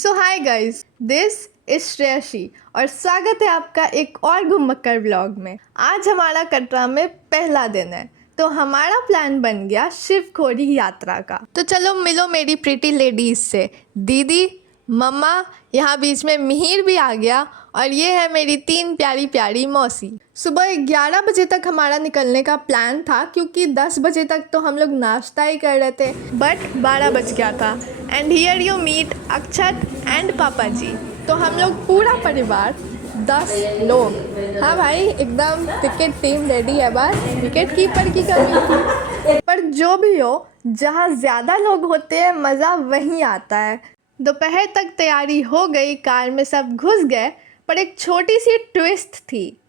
So hi guys, this is Shreyashi और स्वागत है आपका एक और घुमक्कर व्लॉग में। आज हमारा कटरा में पहला दिन है तो हमारा प्लान बन गया शिवखोड़ी यात्रा का। तो चलो मिलो मेरी प्रीटी लेडीज से, दीदी, मम्मा, यहाँ बीच में मिहिर भी आ गया और ये है मेरी 3 प्यारी प्यारी मौसी। सुबह 11 बजे तक हमारा निकलने का प्लान था क्योंकि 10 बजे तक तो हम लोग नाश्ता ही कर रहे थे, बट 12 बज गया था। And here you meet Akshat and papa ji. तो हम लोग पूरा परिवार 10 लोग, हाँ भाई, एकदम क्रिकेट टीम रेडी है, बस विकेट कीपर की कमी थी। पर जो भी हो, जहाँ ज़्यादा लोग होते हैं मज़ा वहीं आता है। दोपहर तक तैयारी हो गई, कार में सब घुस गए, पर एक छोटी सी ट्विस्ट थी,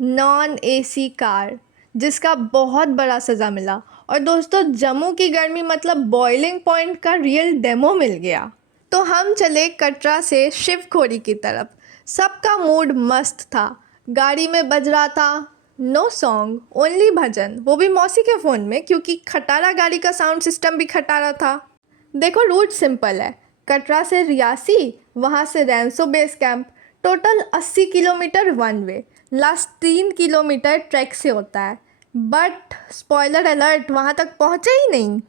नॉन एसी कार, जिसका बहुत बड़ा सज़ा मिला। और दोस्तों, जम्मू की गर्मी मतलब बॉइलिंग पॉइंट का रियल डेमो मिल गया। तो हम चले कटरा से शिवखोड़ी की तरफ। सबका मूड मस्त था। गाड़ी में बज रहा था नो सॉन्ग ओनली भजन, वो भी मौसी के फ़ोन में, क्योंकि खटारा गाड़ी का साउंड सिस्टम भी खटारा था। देखो, रूट सिंपल है, कटरा से रियासी, वहाँ से Ransoo base camp, total 80 kilometre one way, last 3 kilometre track से होता है। बट स्पॉइलर अलर्ट, वहाँ तक पहुँचे ही नहीं।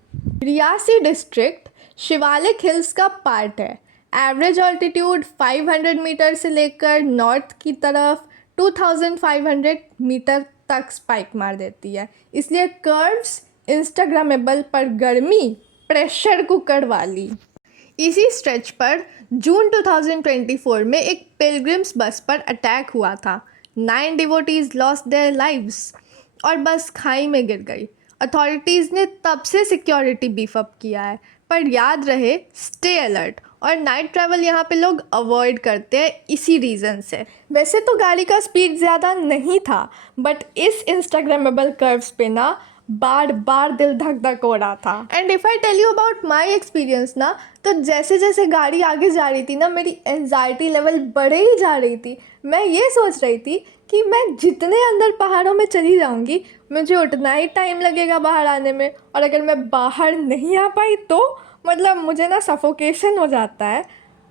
रियासी डिस्ट्रिक्ट शिवालिक हिल्स का पार्ट है। एवरेज ऑल्टीट्यूड 500 मीटर से लेकर नॉर्थ की तरफ 2500 मीटर तक स्पाइक मार देती है, इसलिए कर्व्स इंस्टाग्रामेबल, पर गर्मी प्रेशर कुकर वाली। इसी स्ट्रेच पर जून 2024 में एक पिलग्रिम्स बस पर अटैक हुआ था। 9 डिवोटीज लॉस्ट देयर लाइव्स और बस खाई में गिर गई। अथॉरिटीज़ ने तब से सिक्योरिटी बीफ अप किया है, पर याद रहे स्टे अलर्ट। और नाइट ट्रैवल यहाँ पे लोग अवॉइड करते हैं इसी रीज़न से। वैसे तो गाड़ी का स्पीड ज़्यादा नहीं था, बट इस इंस्टाग्रामेबल कर्व्स पे ना बार बार दिल धक धक हो रहा था। And if I tell you about my experience ना, तो जैसे जैसे गाड़ी आगे जा रही थी ना, मेरी एंजाइटी लेवल बढ़े ही जा रही थी। मैं ये सोच रही थी कि मैं जितने अंदर पहाड़ों में चली जाऊंगी, मुझे उतना ही टाइम लगेगा बाहर आने में, और अगर मैं बाहर नहीं आ पाई तो मतलब मुझे ना सफोकेशन हो जाता है।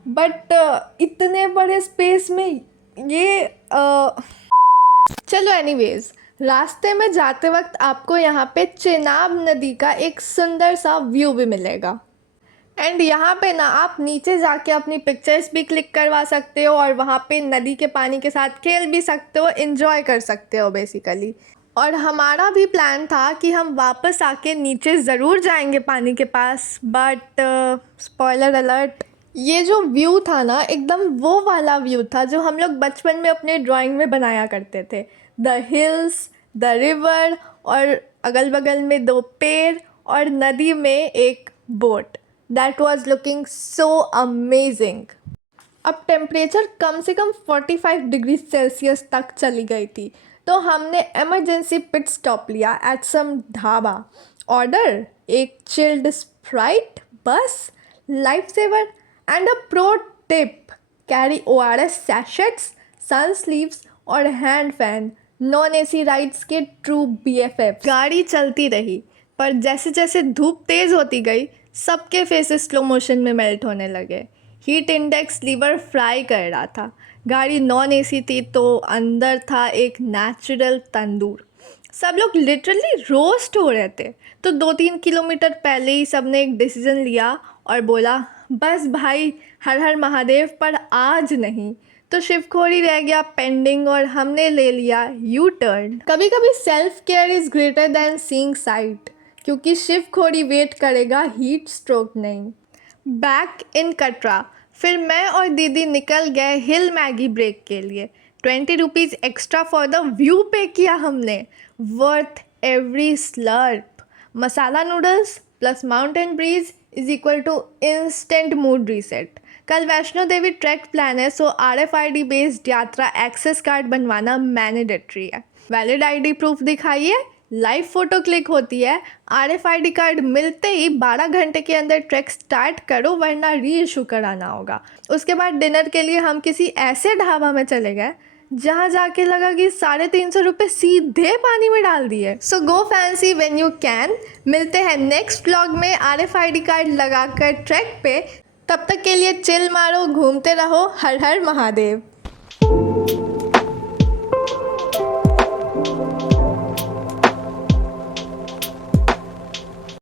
बट इतने बड़े स्पेस में ये चलो एनीवेज, रास्ते में जाते वक्त आपको यहाँ पे चेनाब नदी का एक सुंदर सा व्यू भी मिलेगा। एंड यहाँ पे ना आप नीचे जाके अपनी पिक्चर्स भी क्लिक करवा सकते हो और वहाँ पे नदी के पानी के साथ खेल भी सकते हो, एंजॉय कर सकते हो बेसिकली। और हमारा भी प्लान था कि हम वापस आके नीचे ज़रूर जाएंगे पानी के पास, बट स्पॉइलर अलर्ट, ये जो व्यू था ना, एकदम वो वाला व्यू था जो हम लोग बचपन में अपने ड्राइंग में बनाया करते थे। द हिल्स, द रिवर, और अगल बगल में 2 पेड़ और नदी में एक boat. That was looking so amazing. अब टेम्परेचर कम से कम 45 डिग्री सेल्सियस तक चली गई थी, तो हमने इमरजेंसी पिट स्टॉप लिया एट सम ढाबा। ऑर्डर एक चिल्ड स्प्राइट, बस, life saver and a pro tip, carry ORS sachets, sun sleeves और hand fan, non AC rides के ट्रू BFF। गाड़ी चलती रही, पर जैसे जैसे धूप तेज़ होती गई, सबके फेसेस स्लो मोशन में मेल्ट होने लगे। हीट इंडेक्स लीवर फ्राई कर रहा था। गाड़ी नॉन एसी थी तो अंदर था एक नेचुरल तंदूर। सब लोग लिटरली रोस्ट हो रहे थे। तो 2-3 किलोमीटर पहले ही सब ने एक डिसीजन लिया और बोला, बस भाई, हर हर महादेव, पर आज नहीं। तो शिवखोड़ी रह गया पेंडिंग और हमने ले लिया यू टर्न। कभी कभी self care is greater than seeing site, क्योंकि शिवखोड़ी वेट करेगा, हीट स्ट्रोक नहीं। बैक इन कटरा फिर मैं और दीदी निकल गए हिल मैगी ब्रेक के लिए। 20 rupees extra for the view पे किया हमने। Worth every slurp. Masala noodles plus mountain breeze is equal to instant mood reset. कल वैष्णो देवी ट्रैक प्लान है, सो RFID बेस्ड यात्रा एक्सेस कार्ड बनवाना मैंडेटरी है। वैलिड ID प्रूफ दिखाइए, लाइव फ़ोटो क्लिक होती है। RFID कार्ड मिलते ही 12 घंटे के अंदर ट्रैक स्टार्ट करो, वरना री इशू कराना होगा। उसके बाद डिनर के लिए हम किसी ऐसे ढाबा में चले गए जहाँ जाके लगा कि 350 रुपये सीधे पानी में डाल दिए। सो गो फैंसी व्हेन यू कैन। मिलते हैं नेक्स्ट व्लॉग में RFID कार्ड लगाकर ट्रैक पे। तब तक के लिए चिल मारो, घूमते रहो। हर हर महादेव।